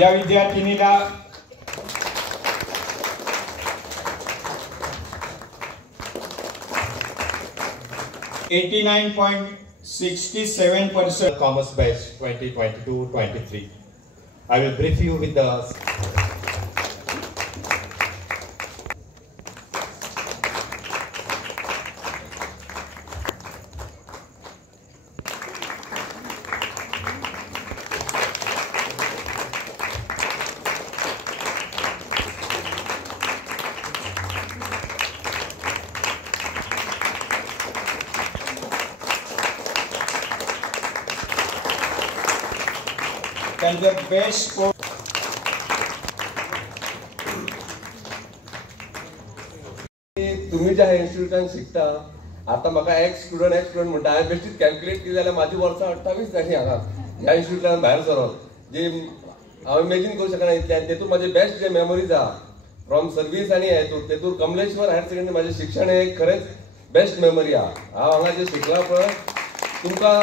या विद्यार्थिनीला $89.67% Commerce Batch 2022-23. I will brief you with the त्यांचं बेस्ट स्कोर तुम्ही ज्या इन्स्टिट्यूटान शिकता आता म्हाका एक्स स्टुडंट म्हणटा हांवें बेश्टीच कॅल्क्युलेट केली जाल्यार म्हाजी वर्सां 28 जाली हांगा ह्या इन्स्टिट्यूटान भायर सरोन जे हांव इमेजीन करूं शकना इतलें तेतून म्हाजे बेस्ट जे मेमरीज आहा फ्रॉम सर्वीस आनी हेतून तेतून कमलेश्वर हायर सेकंडरी म्हाजें शिक्षण हें खरेंच बेस्ट मेमरी आहा हांव हांगा जे शिकला पळय तुमकां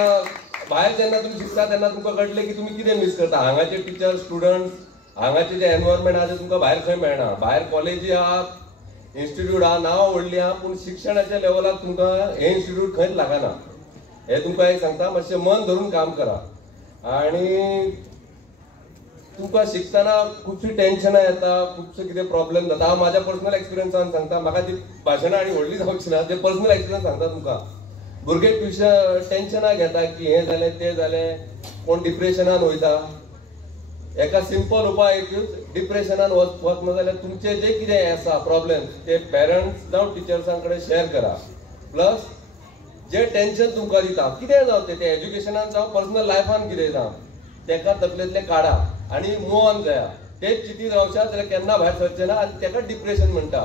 भायर जेन्ना तुम्ही शिकता तेन्ना तुमकां कळटलें की तुमी कितें मिस करता हांगाचे टिचर स्टुडंट्स हांगाचे जे एनवायरमेंट आहा ते तुमकां भायर खंय मेळना भायर कॉलेजी आहा इन्स्टिट्यूट आहा नांव व्हडलीं आहा पूण शिक्षणाच्या लेवलाक तुमकां हे इन्स्टिट्यूट खंयच लागना हे तुमकां एक सांगता मातशें मन धरून काम करा आनी तुमकां शिकतना खुबशीं टेन्शनां येता खुबशे कितें प्रॉब्लेम जाता हांव म्हाज्या पर्सनल एक्सपिरियन्सान सांगता म्हाका ती भाशणां आनी व्हडली जावची ना ते पर्सनल एक्सपिरियन्स सांगता तुमकां भुरगे टेन्शनां घेता की हें जालें तें जालें कोण डिप्रेशनान वयता एका सिंपल उपाय एकूच डिप्रेशनान वचना जाल्यार तुमचे जे कितें आसा प्रॉब्लेम ते पेरंट्स जावं टिचर्सां कडेन शेअर करा प्लस जे टेन्शन तुमकां दिता कितें जावं ते एज्युकेशनान जावं पर्सनल लायफान कितें जावं तेका तकलेंतलें काडा आनी मूव ऑन जाया तेच चिंतीत रावशा जाल्यार केन्ना भायर सरचें ना आनी तेका डिप्रेशन म्हणटा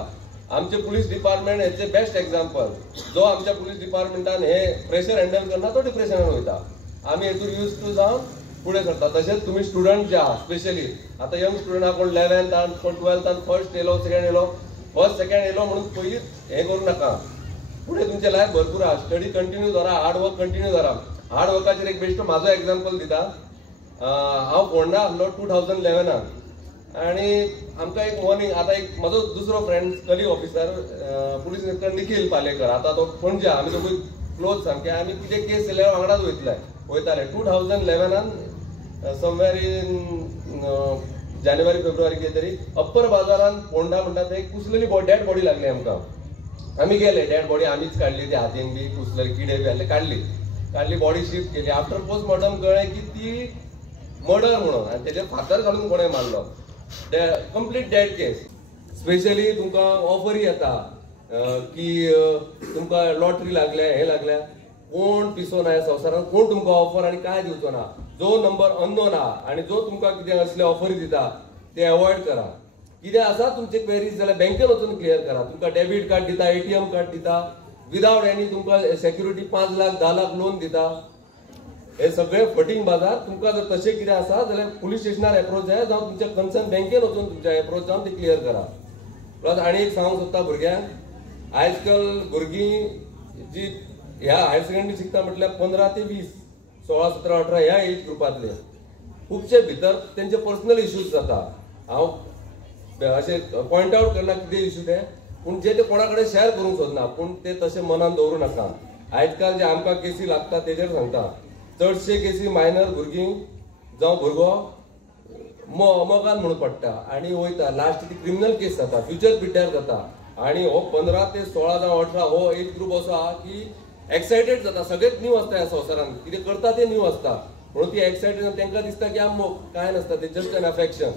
आमचे पुलीस डिपार्टमेंट हेचे बेस्ट एक्झाम्पल जो आमच्या पुलीस डिपार्टमेंटान हे प्रेशर हँडल करना तो डिप्रेशनान वयता आमी हेतून यूज टू जावन फुडें सरता तशेंच तुमी स्टुडंट जे आहा स्पेशली आतां यंग स्टुडंट आहा कोण 11th कोण 12th फर्स्ट येयलो सेकंड येयलो फर्स्ट सेकंड येयलो म्हणून पयलींच हें करूं नाका फुडें तुमचें लायफ भरपूर आहा स्टडी कंटिन्यू करा हार्ड वर्क कंटिन्यू करा हार्ड वर्काचेर एक बेश्टो म्हाजो एक्झाम्पल दिता हांव फोंडा आसलो 2011 आनी आमकां एक मॉर्निंग आतां एक म्हाजो दुसरो friend colleague officer police inspector Nikhil Palekar आतां तो पणजे आमी दोगूय क्लोज सामके आमी कितें केस केल्यार वांगडाच वयताले 2011 समवेर इन जानेवारी फेब्रुवारी कितें तरी अप्पर बाजारान फोंडा म्हणटा थंय कुसलेली डेड बॉडी लागली आमकां आमी गेले डेड बॉडी आमीच काडली ते हातीन बी कुसलेली किडे बी आसले काडली बॉडी शिफ्ट केली आफ्टर पोस्टमॉर्टम कळ्ळें की ती मर्डर म्हणून आनी तेजेर फातर घालून कोणें मारलो कंप्लीट डेड केस स्पेशली तुमकां ऑफरी येता की तुमकां लॉटरी लागल्या हें लागल्या कोण पिसो ना ह्या संवसारांत कोण तुमकां ऑफर आनी कांय दिवचो ना जो नंबर अननोन आहा आनी जो तुमकां कितें असले ऑफरी दिता ते अवॉयड करा कितें आसा तुमचे क्वेरीज जाल्यार बँकेन वचून क्लियर करा तुमकां डेबिट कार्ड दिता ATM कार्ड दिता विदाउट एनी तुमकां सेक्युरिटी 5 लाख 10 लाख लोन दिता हे सगळे फटींग बाजार तुमकां जर तशें कितें आसा जाल्यार पुलीस स्टेशनार एप्रोच जाय जावं तुमच्या कन्सर्न बँकेन वचून तुमच्या एप्रोच जावन ते क्लियर करा प्लस आनी एक सांगूंक सोदता भुरग्यांक आयज काल भुरगीं जी ह्या हायर सेकंडरी शिकता म्हटल्यार 15 ते 20 16 17 18 ह्या एज ग्रुपांतले खुबशे भितर तेंचे पर्सनल इश्यूज जाता हांव अशें पॉयंट आवट करना कितें इश्यू ते पूण जे ते कोणा कडेन शेअर करूंक सोदना पूण ते तशें मनान दवरूं नाका आयज काल जे आमकां केसी लागता तेजेर सांगता चडशे केसी मायनर भुरगीं जावं भुरगो मोगान म्हणून पडटा आनी वयता लास्ट ती क्रिमिनल केस जाता फ्युचर पिड्ड्यार जाता आनी हो 15 ते 16 जावं 18 हो एज ग्रुप असो आहा की एक्सायटेड जाता सगळेच न्यू आसता ह्या संवसारान कितें करता ते न्यू आसता म्हणून ती एक्सायटेड तांकां दिसता की मोग कांय नासता ते जस्ट एन अफेक्शन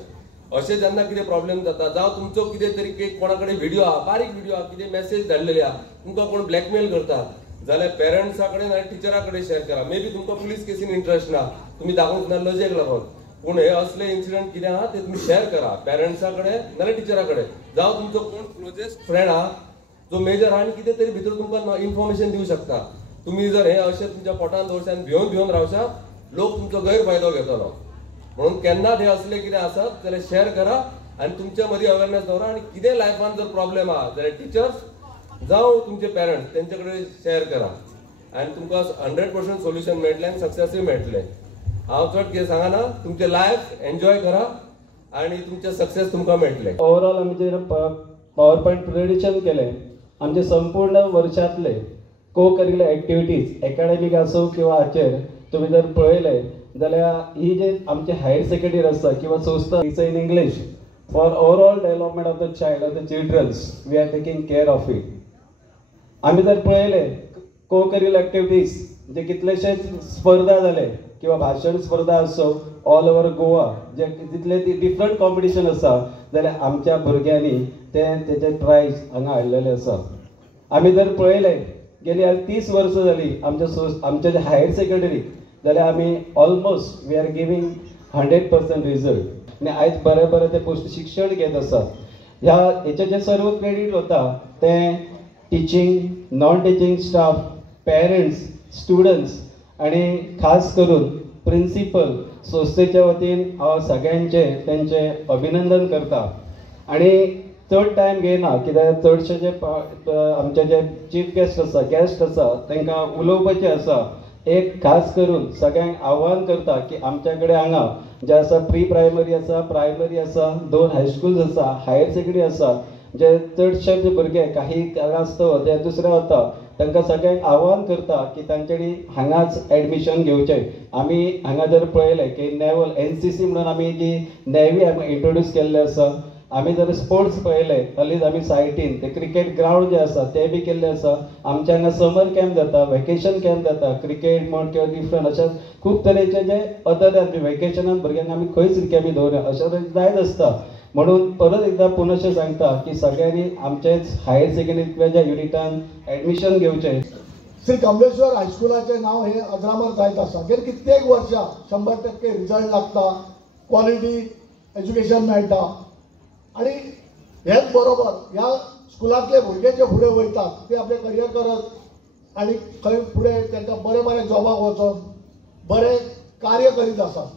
अशें जेन्ना कितें प्रॉब्लेम जाता जावं तुमचो कितें तरी कोणा कडेन व्हिडिओ आहा बारीक व्हिडिओ आहा कितें मेसेज धाडलेली आहा तुमकां कोण ब्लॅकमेल करता जाल्यार पेरंट्सा कडेन आनी टिचरा कडेन शेअर करा मे बी तुमकां पुलीस केसीन इंट्रस्ट ना तुमी दाखोवंक ना लजेक लागून पूण हे असले इन्सिडंट कितें आहा ते तुमी शेअर करा पेरंट्सा कडेन नाल्यार टिचरा कडेन जावं तुमचो कोण क्लोजेस्ट फ्रेंड आहा जो मेजर आहा आनी कितें तरी भितर तुमकां इन्फॉर्मेशन दिवं शकता तुमी जर हे अशें तुमच्या पोटान दवरशात भिवन रावशा लोक तुमचो गैरफायदो घेतलो म्हणून केन्नाच हे असले कितें आसत जाल्यार शेअर करा आनी तुमच्या मदीं अवेरनेस दवरा आनी कितें लायफान जर प्रॉब्लेम आहा जाल्यार टिचर्स जावं तुमचे पेरंट्स तेंचे कडेन शेअर करा आनी तुमकां 100% सोल्युशन मेळटलें आनी सक्सेसूय मेळटलें हांव चड कितें सांगना तुमचें लायफ एन्जॉय करा आणि तुमचे सक्सेस तुमकां मेळटले. ओवरऑल आमचे पॉवर पॉयंट प्रेझेंटेशन केले. आमचे संपूर्ण वर्षातले को करिक्युलर एक्टिविटीज एकाडेमीक असो किंवा हाचेर तुम्ही जर पळयले जाल्यार ही जे आमचे हायर सेकंडरी आसा किंवा संस्था in English for overall development of the child of the childrens we are taking care of it. आम्ही जर पळयले को करिक्युलर एक्टिविटीज जे कितलेशेच स्पर्धा जाले किंवा भाशण स्पर्धा असो ऑल ओव्हर गोवा जे तितले डिफरंट कॉम्पिटिशन आसा जाल्यार आमच्या भुरग्यांनी तेचे प्रायज हांगा हाडलेले आसा. आमी जर पळयले गेली 30 वर्सां जाली आमच्या जे हायर सेकंडरी जाल्यार आमी almost we are giving 100% result आनी आयज बरे बरे ते पोस्ट शिक्षण घेत आसा. हेचे जे सर्व क्रेडीट वता ते teaching non teaching staff parents students आणि खास करून प्रिंसिपल संस्थेच्या वतीन हांव सगळ्यांचे त्यांचे अभिनंदन करता. आणि चड टायम घेयना कित्याक चडशे जे आमचे जे चीफ गेस्ट आसा तांकां उलोवपाचें आसा. एक खास करून सगळ्यांक आव्हान करता की आमच्या कडेन हांगा जे आसा प्री प्रायमरी आसा प्रायमरी आसा 2 हायस्कूल्स आसा हायर सेकंडरी आसा जे चडशे जे भुरगे काही कारणास्तव जे दुसरे वता तांकां सगळ्यांक आव्हान करता की तांच्यानी हांगाच ॲडमिशन घेवचें. आमी हांगा जर पळयलें की नेवल NCC म्हणून आमी जी नेवी इंट्रोड्यूस केल्ले आसा. आमी जर स्पोर्ट्स पळयले हालींच आमी सायटीन ते क्रिकेट ग्रावंड जे आसा ते बी केल्ले आसा. आमच्या हांगा समर कॅम्प जाता वेकेशन कॅम्प जाता क्रिकेट म्हण किंवा डिफरंट अशा खूब तरेचे जे अदर वेकेशनान भुरग्यांक आमी खंयच रिकामी दवरया अशें जायत आसता. म्हणून परत एकदा पुनशें सांगता की सगळ्यांनी आमचेच हायर सेकंडरीच्या युनिटान ॲडमिशन घेवचें. श्री कमलेश्वर हायस्कुलाचें नांव हे अजरामर जायत आसा. गेली कित्येक वर्सां 100% रिजल्ट लागता क्वॉलिटी एज्युकेशन मेळटा आणि हेच बरोबर ह्या स्कुलांतले भुरगे जे फुडें वयतात ते आपले करियर करत आणि खंय फुडें तांकां बरे बरे जॉबाक वचोन बरें कार्य करीत आसात.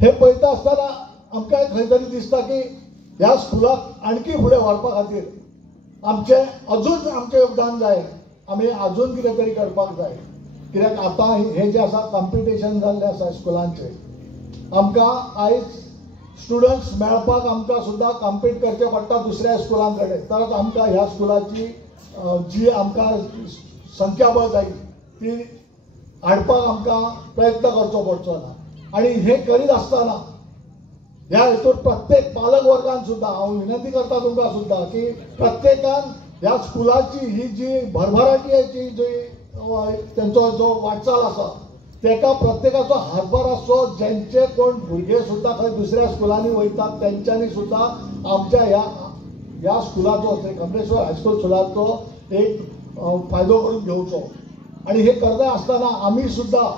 हे पळयता आसतना आमकां खंय तरी दिसता की ह्या स्कुलाक आणखी फुडें व्हरपा खातीर अजून आमचें योगदान जाय. आमी अजून कितें तरी करपाक जाय. कित्याक आतां हे जे आसा कॉम्पिटिशन जाल्लें आसा स्कुलांचें आमकां आयज स्टुडंट्स मेळपाक आमकां सुद्दां कॉम्पीट करचें पडटा दुसऱ्या स्कुलां कडेन तरच आमकां ह्या स्कुलाची जी आमकां संख्याबळ जाय ती हाडपाक आमकां प्रयत्न करचो पडचो ना. आणि हे करीत आसतना ह्या हेतून प्रत्येक पालक वर्गान सुद्दां हांव विनंती करता तुमकां सुद्दां की प्रत्येकान ह्या स्कुलाची ही जी भरभराटीची जी तेंचो जो वाटचाल आसा तेका प्रत्येकाचो हातभार आसचो. ज्यांचे कोण भुरगे सुद्दां खंय दुसऱ्या स्कुलांनी वयतात तेंच्यांनी सुद्दां आमच्या ह्या स्कुलाचो श्री कमलेश्वर हायस्कूल स्कुलाचो एक फायदो करून घेवचो. आणि हे करता आसतना आमी सुद्दां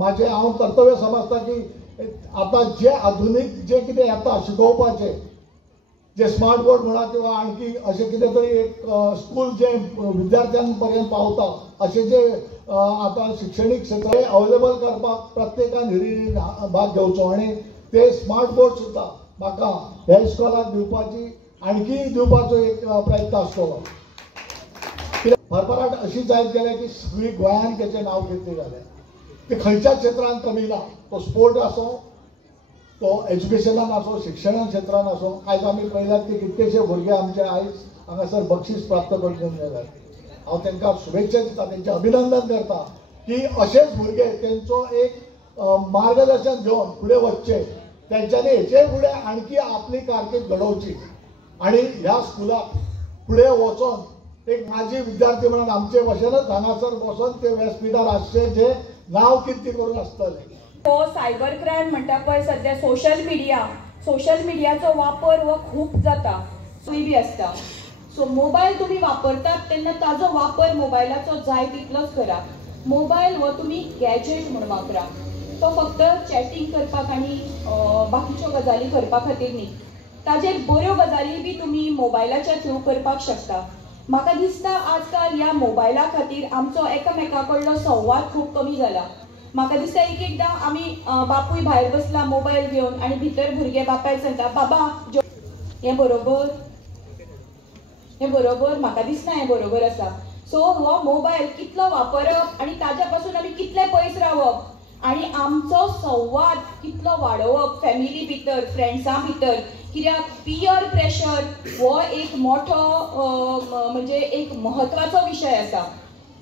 हांव कर्तव्य समजता की आता जे आधुनिक जे कितें येता शिकोवपाचे जे स्मार्ट बोर्ड म्हणा किंवा आणखी असे कितें तरी एक स्कूल जे विद्यार्थ्यांपर्यंत पावता असे जे आता शैक्षणिक क्षेत्र अवेलेबल करपाक प्रत्येकान हिरी भाग घेवचो. आणि ते स्मार्ट बोर्ड सुद्दां म्हाका ह्या इस्कॉलाक दिवपाचो एक प्रयत्न आसतलो. भरभराट अशी जायत गेल्या की सगळी गोंयांत तेचें नांव घेतलें जालें. ते खंयच्या क्षेत्रांत कमी ना. तो स्पोर्ट आसो तो एज्युकेशनान आसो शिक्षण क्षेत्रान आसो. आयज आमी पळयल्यात की कितलेशे भुरगे आमचे आयज हांगासर बक्षीस प्राप्त करून गेल्यात. हांव तांकां शुभेच्छा दिता तेंचें अभिनंदन करता की अशेच भुरगे तेंचो एक मार्गदर्शन घेवन फुडें वचचे. तेंच्यांनी हेचे फुडें आणखी आपली कारकीर्द घडोवची आणि ह्या स्कुलाक फुडें वचोन एक माजी विद्यार्थी म्हणून आमचे भशेनच हांगासर बसून ते व्यासपीठार आसचे जे नांव कीर्ती करून आसतले. हो सायबर क्रायम म्हणटा पळय सध्या सोशल मिडियाचो वापर हो खूप जाता बी आसता. सो मोबायल तुम्ही वापरतात तेन्ना ताजो वापर मोबायलाचो जाय तितलोच करा. मोबायल हो तुम्ही गॅजेट म्हणून वापरा. तो फक्त चॅटिंग करपाक आनी बाकीच्यो गजाली करपा खातीर न्ही. ताजेर बऱ्यो गजाली बी तुम्ही मोबायलाच्या थ्रू करपाक शकता. म्हाका दिसता आजकाल ह्या मोबायला खातीर आमचो एकामेका कडलो संवाद खूब कमी जाला. म्हाका दिसता एक एकदां आमी बापूय भायर बसला मोबायल घेवन आनी भितर भुरगे बापायक सांगता बाबा हें बरोबर म्हाका दिसना हें बरोबर आसा. सो हो मोबायल कितलो वापरप आनी ताच्या पासून आमी कितले पयस रावप आणि आमचो संवाद कितलो वाडोवप फॅमिली भितर, फ्रेंड्सां भितर, कित्याक पियर प्रेशर हो एक मोठो म्हणजे एक म्हत्वाचो विशय आसा.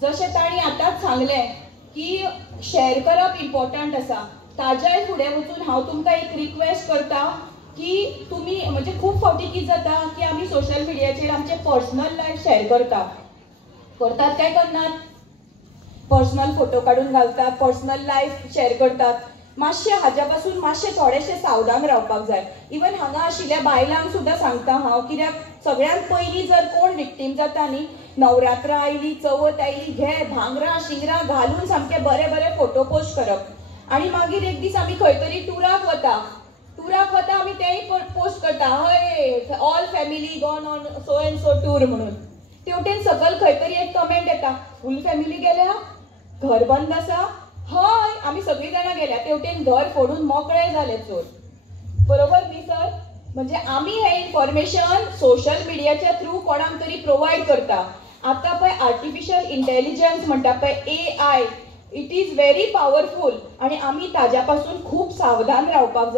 जशें ताणी आतांच सांगलें की शेअर करप इम्पॉर्टंट आसा. ताज्याय फुडें वचून हांव तुमकां एक रिक्वेस्ट करता की तुमी म्हणजे खूब फावटी कितें जाता की आमी सोशल मिडियाचेर आमचे पर्सनल लायफ शेअर करतात काय करनात? पर्सनल फोटो काढून घालतात, पर्सनल लायफ शेअर करतात. मातशें हाज्या पासून मातशें थोडेशें सावधान रावपाक जाय. इवन हांगा आशिल्ल्या बायलांक सुद्दां सांगता हांव, कित्याक सगळ्यांत पयलीं जर कोण विक्टीम जाता न्ही, नवरात्रा आयली, चवथ आयली, घे भांगरां शिंगरां घालून सामके बरे बरे फोटो पोस्ट करप. आणि मागीर एक दीस आमी खंय तरी टुराक वता आमी तेंय पोस्ट करता, हय all family gone on so and so tour म्हणून. तेवटेन सकयल खंय तरी एक कमेंट येता, फूल फॅमिली गेल्या, घर बंद आसा, हय आमी सगळीं जाणां गेल्या. तेवटेन घर फोडून मोकळे जाले चोर. बरोबर न्ही सर? म्हणजे आमी हे इन्फॉर्मेशन सोशल मिडियाच्या थ्रू कोणाक तरी प्रोवायड करता. आतां पळय आर्टिफिशियल इंटेलिजन्स म्हणटा पळय AI, it is very powerful आणि आमी ताज्या पासून खूब सावधान रावपाक जाय.